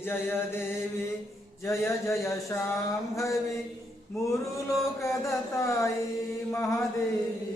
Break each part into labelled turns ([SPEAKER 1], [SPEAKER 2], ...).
[SPEAKER 1] जय देवी जय जय शांभवी
[SPEAKER 2] मुरुलोकदताई महादेवी।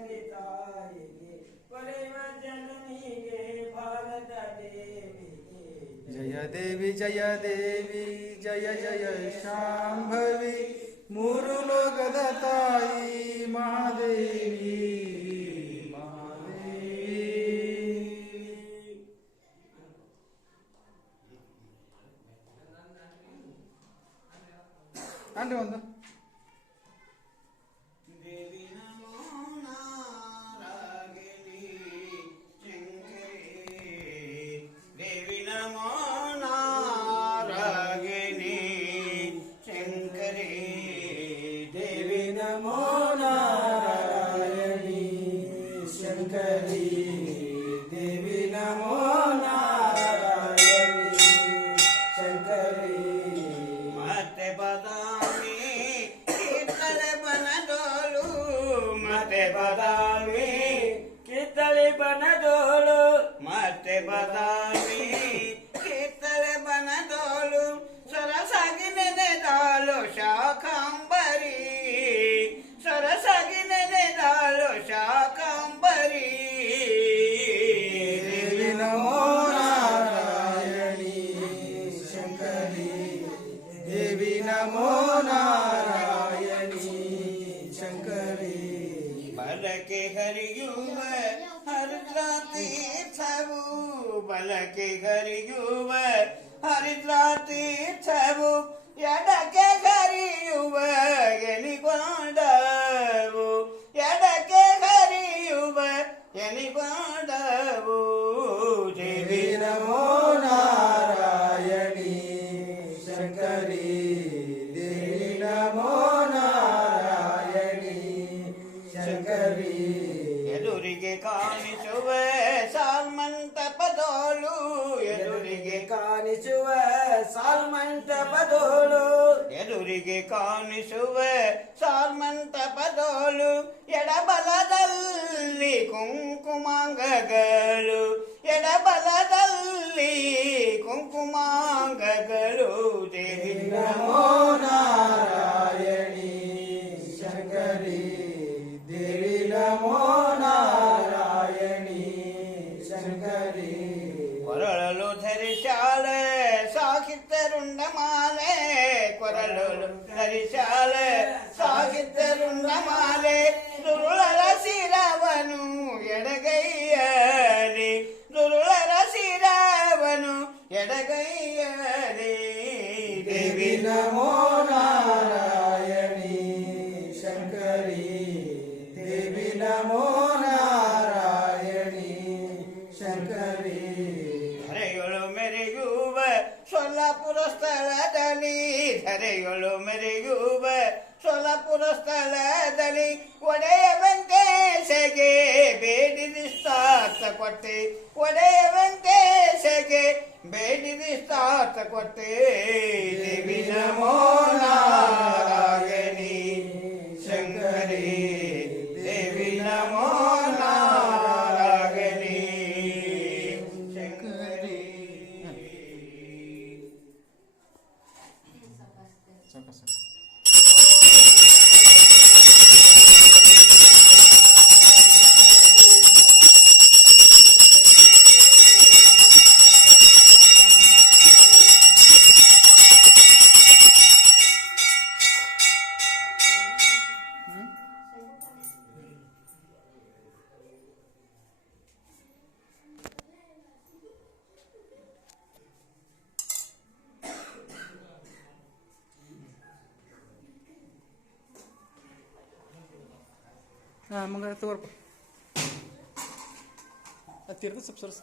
[SPEAKER 2] तारिगे देवी जय देवी जय देवी जय जय शाम्भवी मुरुलोकदतायी महादेवी
[SPEAKER 1] And నమో నారాయణి శంకరి బలకే హరియువ హరిద్రాతీర్థవు బలకే హరియువ హరిద్రాతీర్థవు ఎడకే హరియువ ఎలిగొండ
[SPEAKER 2] దేవి నమో నారాయణి శంకరి
[SPEAKER 1] ಎದುರಿಗೆ ಕಾಣಿಸುವ ಸಾಲ್ಮಂತ ಪದೋಳು ಎದುರಿಗೆ ಕಾಣಿಸುವ ಸಾಲ್ಮಂತ ಪದೋಳು ಎದುರಿಗೆ ಕಾಣಿಸುವ ಸಾಲ್ಮಂತ ಪದೋಳು ಎಡಬಲದಲ್ಲಿ ಕುಂಕುಮಾಂಗಗಳು ಎಡಬಲದಲ್ಲಿ സാഹിത്യരുണ്ടമാലേ കുരലൊരു ഹരിശാലേ സാഹിത്യരുണ്ടമാലേ ദുരുളര
[SPEAKER 2] ശിരവനു എടകയ്യരി ദുരുളര ശിരവനു എടകയ്യരി ദേവി നമോ നാരായണി
[SPEAKER 1] ശങ്കരി ദേവി നമോ ಸ್ಥಳದಲ್ಲಿ ಧರೆಗಳು ಮೆರೆಯುವ ಸೊಲಪುರ ಸ್ಥಳದಲ್ಲಿ ಒಡೆಯ ವೆಂಕಟೇಶಗೆ ಬೇಡಿದಿಸ್ತಾತ ಕೊಟ್ಟೆ. ಒಡೆಯ ವೆಂಕಟೇಶಗೆ ಬೇಡಿದಿಸ್ತಾತ ಕೊಟ್ಟೆ. ದೇವಿ ನಮೋ ನಾರಾಯಣಿ ಶಂಕರಿ ದೇವಿ ನಮೋ
[SPEAKER 3] ಹಾಂ ಮಂಗ ತಗೋರ್ಪ ಅದು ತಿರ್ದು ಸ್ವಲ್ಪ ಸರ್ಸ್